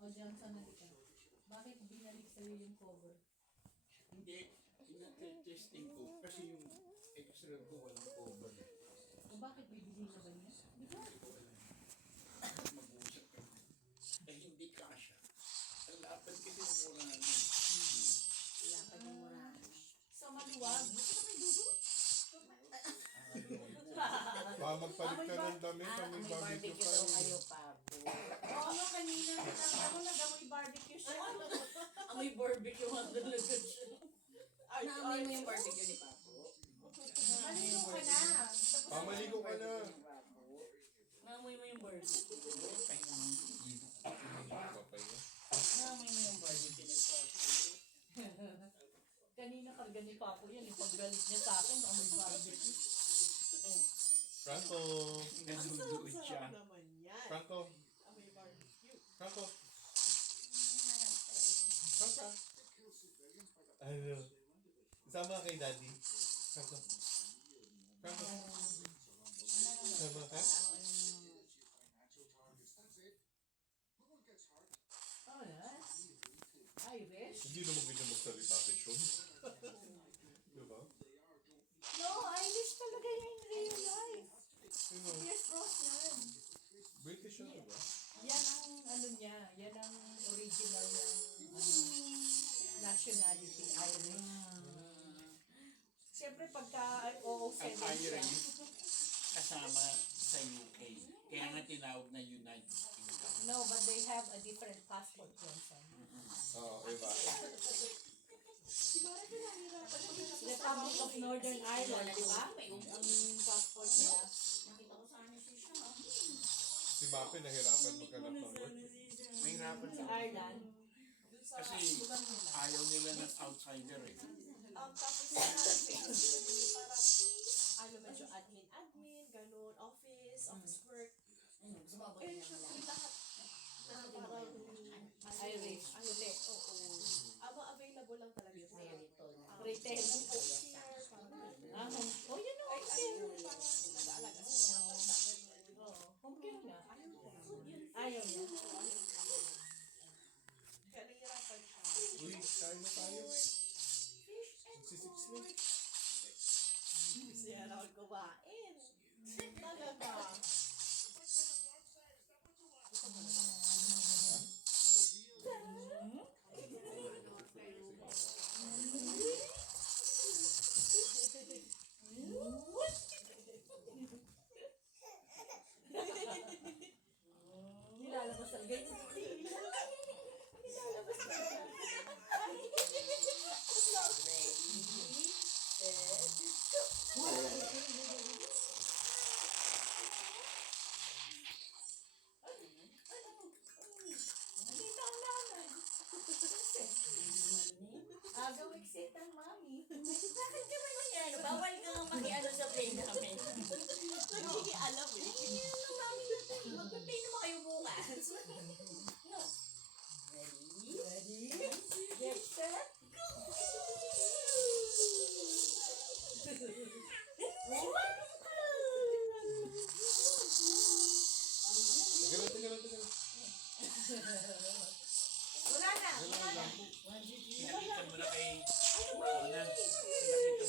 O dyan, saan ka? Bakit binalik sa'yo yung cover? Hindi, tinatesting ko kasi yung extra ko walang cover. O bakit bibili na ba niya? Di ba? Hindi ko alam. Mag-uusap kami. Eh hindi kasha. Ang lapad kasi ng murahan yun. Lapad yung murahan. Sa maluwag. Gusto ka may dugo? Magpalit ka ng damit kung may May barbecue barbecue pa. daw kayo, Papo. Oo nga, kanina. Ako nag-amoy barbecue siya. Amoy barbecue nga talaga siya. Ay, Naamoy mo yung barbecue ni Papo? Malino ka na. Tapos Pamaligo ka na. Naamoy mo yung barbecue. Papayo. Naamoy mo yung barbecue ni Papo. kanina karga ni Papo yan. Paggalit niya sa akin, amoy barbecue. Franco. Nanuduod siya. naman yan. Franco. Amoy barbecue. Franco. Franco. Ano? Sama kay Daddy. Franco. Franco. Sama ka? Oh, yes. Irish? Hindi naman ganyan magsalita si Sean. Diba? No, Irish talaga yan in real life. Sino? Pierce Brosnan. British siya, diba? Yan ang ano niya, yan ang original ng nationality, Irish. Siyempre pagka OO7 Ang siya. Irish kasama sa UK. Kaya nga tinawag na United Kingdom. No, but they have a different passport, Johnson. Oo, iba. Republic of Northern Ireland, di ba? Ang passport nila. Nakita ko sa kanya siya. Si Mapi nahirapan maghanap ng work. May hirapan Sa sa Ireland. kasi ayaw nila ng outsider eh. Tapos parang, medyo admin, ganun, office work. Sumabot Eh, niya syempre wala. lahat. Parang, Irish. Puti, oo. Available lang talaga yun. Kaya ito na. Retail. Here, parang, Oh, yun know, home care. parang nag-aalaga sila. Oo, home care na. Ayaw niya. Kaya nahihirapan siya. Uy, kain na tayo. Magsisix na. Gusto niya na kumain. Talaga. Nilalabas talaga yun. Nakita ang nanay. Agaw exit ang mami. Bakit ka ba nangyari? Bawal ka nga makiano sa play namin. Nagkikialam eh. Nangyari ng mami natin. Mag-play naman kayo bukas. No. Ready? Get set? Tagalan. Wala na. Pinakita mo na kay... Pinakita